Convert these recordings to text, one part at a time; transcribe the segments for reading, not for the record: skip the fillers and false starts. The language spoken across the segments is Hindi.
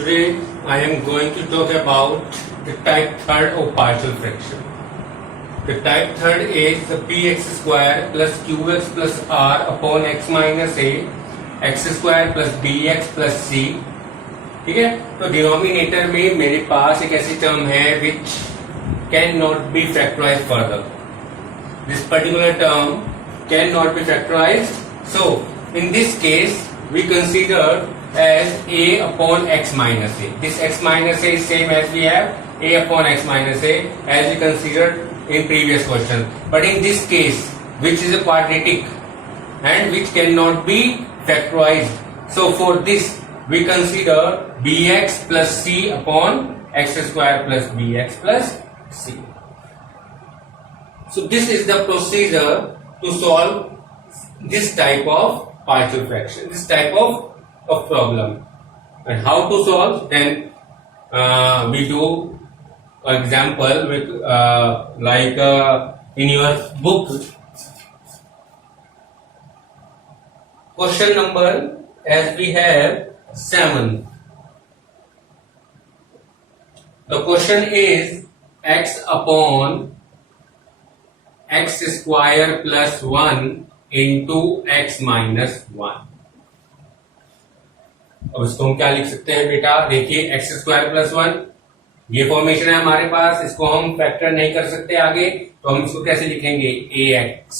Today I am going to talk about the type third of partial fraction. The type third is the px square plus qx plus r upon x minus a x square plus bx plus c. ठीक है, तो डिनोमिनेटर में मेरे पास एक ऐसी टर्म है which cannot be factorized further. This particular term cannot be factorized. So in this case we consider as a upon x minus a. This x minus a is same as we have a upon x minus a as we considered in previous question. But in this case, which is a quadratic and which cannot be factorized. So for this we consider bx plus c upon x square plus bx plus c. So this is the procedure to solve this type of partial fraction, this type of problem. And how to solve? Then we do example with in your book. Question number as we have 7. The question is x upon x square plus 1 into x minus 1. अब इसको हम क्या लिख सकते हैं बेटा? देखिए एक्स स्क्वायर प्लस 1 ये फॉर्मेशन है हमारे पास, इसको हम फैक्टर नहीं कर सकते आगे, तो हम इसको कैसे लिखेंगे? A x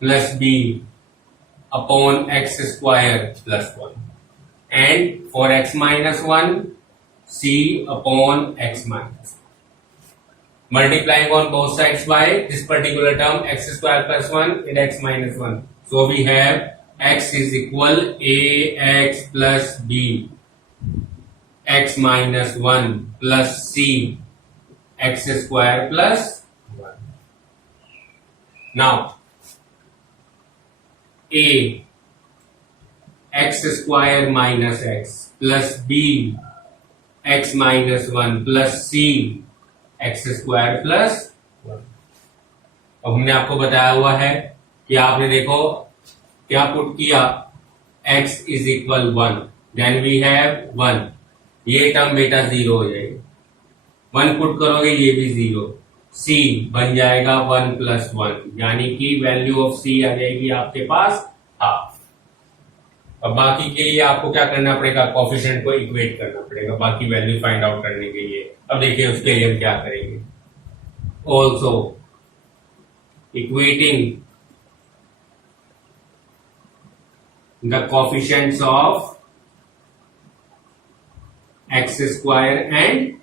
plus b upon x square plus 1 and for x minus 1 c upon x minus multiplying on both sides by this particular term x square plus 1 and x minus 1. So we have x is equal ax plus b x minus 1 plus c x square plus 1. Now a x square minus x plus b x minus 1 plus c x square plus 1. अब हमने आपको बताया हुआ है कि आपने देखो क्या पुट किया, x is equal 1, then we have 1, ये टर्म बेटा 0 हो जाएगी, 1 पुट करोगे ये भी 0, c बन जाएगा 1 प्लस 1, यानी कि वैल्यू ऑफ c आ जाएगी आपके पास हाफ. अब बाकी के लिए आपको क्या करना पड़ेगा? कोफिशिएंट को इक्वेट करना पड़ेगा बाकी वैल्यू फाइंड आउट करने के लिए. अब देखिए उसके लिए हम क्या करेंगे. Also equating the coefficients of x square and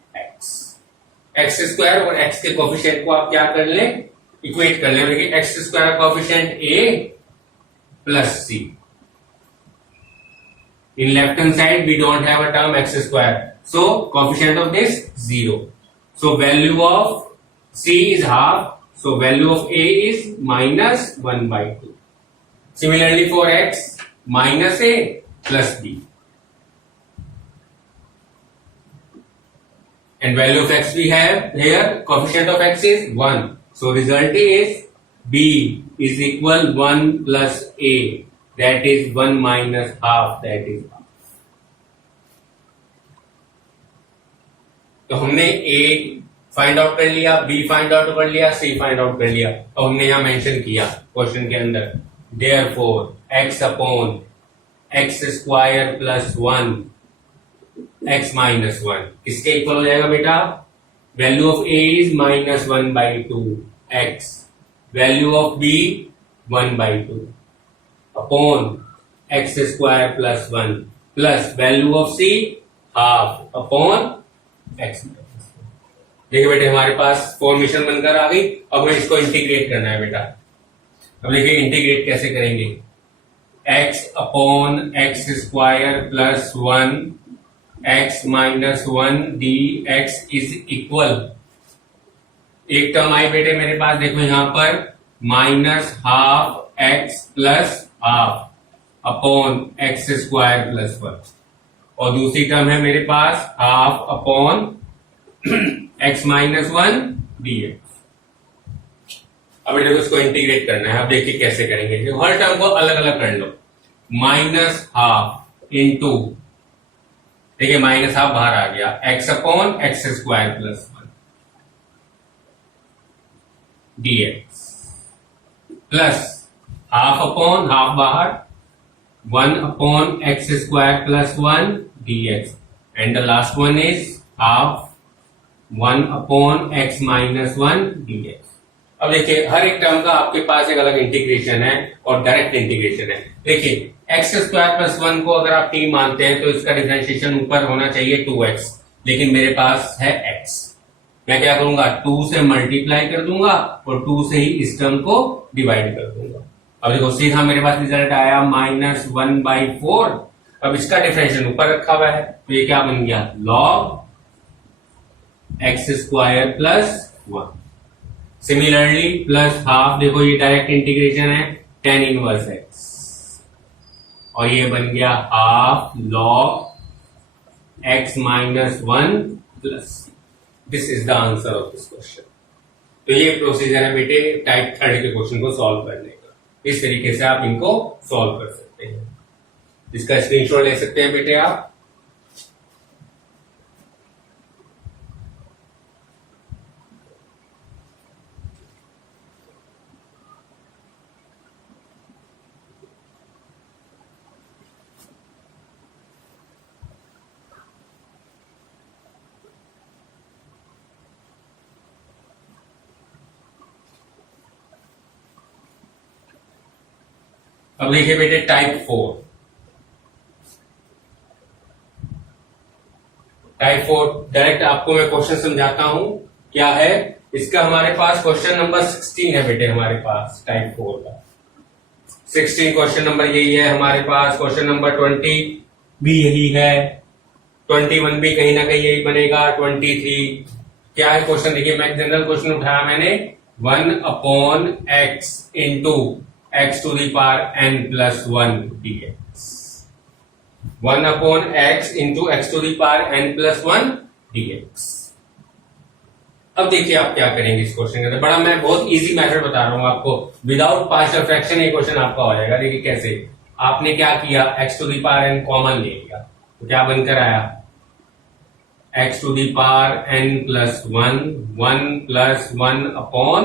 x square और एक्स के कोफिशिएंट को आप क्या कर लें? इक्वेट कर लें. देखिए x square coefficient a plus c. In left hand side we don't have a term x square, so coefficient of this 0. So value of c is half, so value of a is minus 1 by 2. Similarly for x, minus a plus b. And value of x we have here, coefficient of x is 1. So result is b is equal 1 plus a. That is 1 minus half, that is half. तो हमने a फाइंड आउट कर लिया, b फाइंड आउट कर लिया, c फाइंड आउट कर लिया. तो हमने यहां मेंशन किया क्वेश्चन के अंदर, therefore x upon x square plus 1 x minus 1 किसके इक्वल हो जाएगा बेटा? Value of a is minus 1 by 2 x, value of b 1 by 2 upon x square plus 1 plus value of c half upon x. देखिए बेटे हमारे पास फॉर्मेशन बनकर आ गई. अब हमें इसको इंटीग्रेट करना है बेटा. अब देखिए इंटीग्रेट कैसे करेंगे? x upon x square plus 1 x minus 1 dx is equal, एक टर्म आई बेटे मेरे पास, देखो यहां पर minus half x plus half upon x square plus 1, और दूसरी टर्म है मेरे पास half upon x minus 1 dx. अब बेटे इसको इंटीग्रेट करना है. अब देखिए कैसे करेंगे, हर टर्म को अलग अलग कर लो. माइनस हाफ इंटू देखिए माइनस हाफ बाहर आ गया, x upon x square plus 1 dx plus half upon half बाहर 1 upon x square plus 1 dx and the last one is half 1 upon x minus 1 dx. अब देखिए हर एक टर्म का आपके पास एक अलग इंटीग्रेशन है और डायरेक्ट इंटीग्रेशन है। देखिए एक्स स्क्वायर प्लस 1 को अगर आप t मानते हैं तो इसका डिफरेंशिएशन ऊपर होना चाहिए 2x, लेकिन मेरे पास है x। मैं क्या करूंगा, 2 से मल्टीप्लाई कर दूंगा और 2 से ही इस टर्म को डिवाइड कर दूंगा। अब देखो सीधा मेरे पास रिजल्ट आया -1/4। अब इसका डिफरेंशियल ऊपर रखा हुआ है तो ये क्या बन गया, log x square plus 1। Similarly plus half, देखो ये डायरेक्ट इंटीग्रेशन है tan इनवर्स x और ये बन गया half log x minus 1 plus. This is the answer of this question. तो ये प्रोसीजर है बेटे टाइप 3 के क्वेश्चन को सॉल्व करने का। इस तरीके से आप इनको सॉल्व कर सकते हैं। इसका स्क्रीनशॉट ले सकते हैं बेटे आप। अब देखिए बेटे टाइप 4। टाइप 4 डायरेक्ट आपको मैं क्वेश्चन समझाता हूं क्या है इसका। हमारे पास क्वेश्चन नंबर 16 है बेटे हमारे पास टाइप 4 का 16 क्वेश्चन नंबर यही है हमारे पास। क्वेश्चन नंबर 20 भी यही है, 21 भी कहीं ना कहीं यही बनेगा, 23 क्या है क्वेश्चन। देखिए मैं जनरल क्वेश्चन उठाया मैंने 1 upon x into x to the power n plus 1 dx। 1 upon x into x to the power n plus 1 dx। अब देखिए आप क्या करेंगे इस क्वेश्चन के अंदर। बड़ा मैं बहुत इजी मेथड बता रहा हूं आपको, विदाउट पार्शियल फ्रैक्शन ये क्वेश्चन आपका हो जाएगा। देखिए कैसे, आपने क्या किया, x to the power n common ले लिया तो क्या बनकर आया, x to the power n plus 1 1 plus 1 upon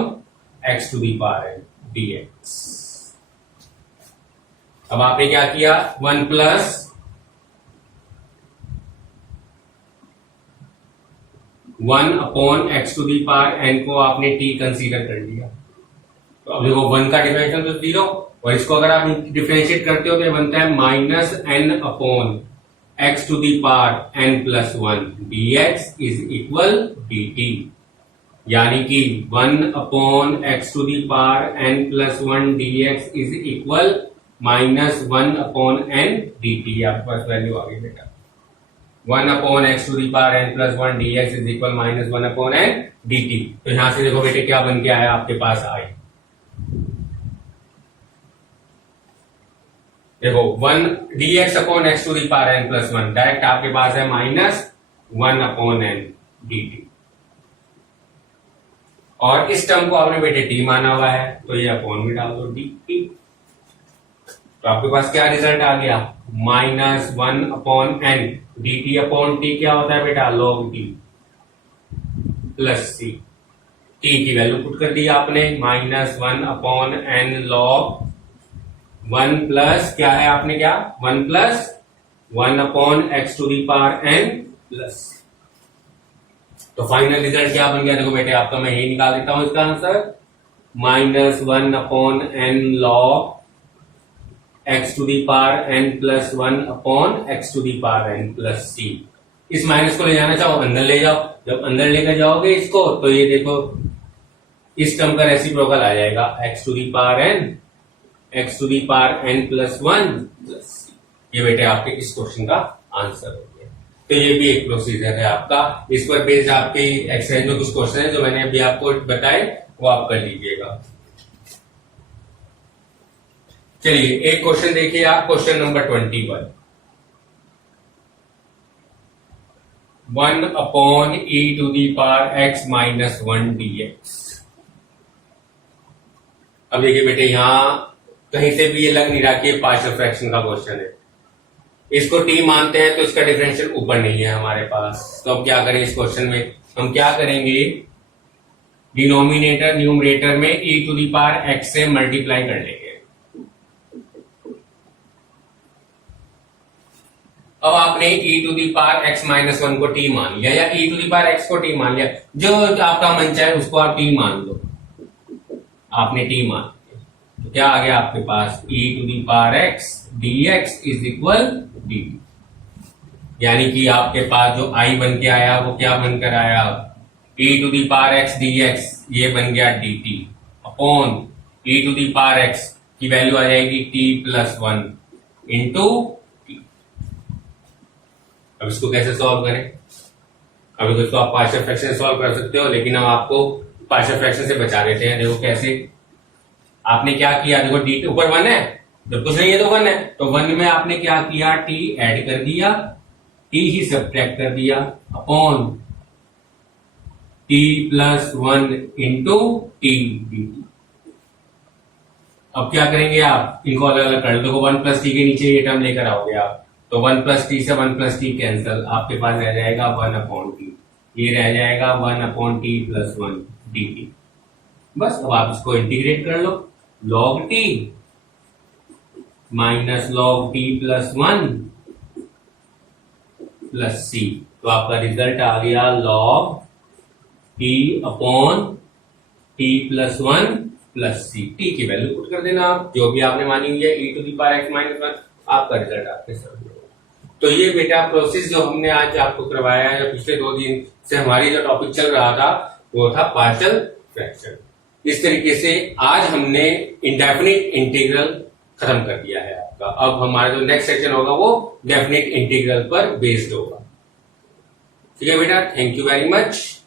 x to the power n dx। अब आपने क्या किया, 1 plus 1 upon x to the power n को आपने t कंसीडर कर लिया। तो अब देखो 1 का डिफरेंशियल तो 0 और इसको अगर आप डिफरेंशिएट करते हो तो ये बनता है minus n upon x to the power n plus 1 dx is equal dt। यानी कि 1 upon x to the power n plus 1 dx is equal minus 1 upon n dt। आपके पास वैल्यू आ गई बेटा, 1 upon x to the power n plus 1 dx is equal minus 1 upon n dt। तो यहां से देखो बेटे क्या बन के आया आपके पास आई, देखो 1 dx upon x to the power n plus 1 direct आपके पास है माइनस 1 अपॉन n dt। और इस टर्म को आपने बेटे t माना हुआ है तो ये अपॉन में डाल दो dt। तो आपके पास क्या रिजल्ट आ गया, minus 1 upon n dt upon t क्या होता है बेटा, log t plus c। t की वैल्यू पुट कर दी आपने, minus 1 upon n log 1 plus क्या है आपने क्या, 1 plus 1 upon x to the power n plus. तो फाइनल रिजल्ट क्या बन गया, देखो बेटे आपका मैं यही निकाल देता हूं इसका answer, minus 1 upon n log x to the power n plus 1 upon x to the power n plus c। इस माइनस को ले जाना चाहो अंदर ले जाओ, जब अंदर लेकर जाओगे इसको तो ये देखो इस टर्म का रेसिप्रोकल आ जाएगा, x to the power n x to the power n plus 1 plus c। ये बेटे आपके इस क्वेश्चन का आंसर हो गया। तो ये भी एक प्रोसीजर है आपका, इस पर बेस्ड आपके एक्सरसाइज में कुछ क्वेश्चन है जो मैंने अभी आपको बताए वो आप कर लीजिएगा। चलिए एक क्वेश्चन देखिए आप, question number 21, 1 upon e to the power x minus 1 dx। अब देखिए बेटे यहां कहीं से भी ये लग नहीं रहा कि पार्शियल फ्रैक्शन का क्वेश्चन है। इसको टी मानते हैं तो इसका डिफरेंशियल ऊपर नहीं है हमारे पास। तो अब क्या करें इस क्वेश्चन में, हम क्या करेंगे, डिनोमिनेटर न्यूमरेटर में e to the power x से मल्टीप्लाई कर लेंगे। अब आपने e to the power x minus 1 को t मान लिया या e to the power x को t मान लिया, जो आपका मन चाहे उसको आप t मान लो। आपने t मान लिया तो क्या आ गया आपके पास, e to the power x dx is equal dt। यानी कि आपके पास जो i बन के आया वो क्या बनकर आया, e to the power x dx ये बन गया dt upon e to the power x की वैल्यू आ जाएगी t प्लस 1 इंटू t। अब इसको कैसे सॉल्व करें, अभी दोस्तों आप पार्शियल फ्रैक्शन से सॉल्व कर सकते हो, लेकिन हम आपको पार्शियल फ्रैक्शन से बचा देते हैं। देखो कैसे, आपने क्या किया, देखो dt ऊपर 1 है, जब कुछ नहीं है तो 1 है, तो 1 में आपने क्या किया, t ऐड कर दिया, t ही सब्ट्रैक्ट कर दिया upon t plus 1 into T dt। अब क्या करेंगे आप, इनको अलग अलग कर दो, 1 प्लस टी के नीचे ये टर्म लेकर आओगे आप, तो 1 प्लस टी से 1 प्लस टी कैंसल, आपके पास रह जाएगा 1 अपॉन टी, ये रह जाएगा 1 अपॉन टी प्लस 1 dt। बस अब आप इसको इंटीग्रेट कर लो, log t minus log t plus 1 plus c, तो आपका रिजल्ट आ गया log t upon t plus 1 plus c। t की वैल्यू पुट कर देना आप, जो भी आपने मानी हुई है e to the power x minus 1, आपका रिजल्ट आपके सामने। तो ये बेटा प्रोसेस जो हमने आज आपको करवाया है, पिछले 2 दिन से हमारी जो टॉपिक चल रहा था वो था पार्शियल फ्रैक्शन। इस तरीके से आज हमने इंडेफिनिट इंटीग्रल खत्म कर दिया है आपका। अब हमारा जो नेक्स्ट सेक्शन होगा वो डेफिनिट इंटीग्रल पर बेस्ड होगा। ठीक है बेटा, थैंक यू वेरी मच।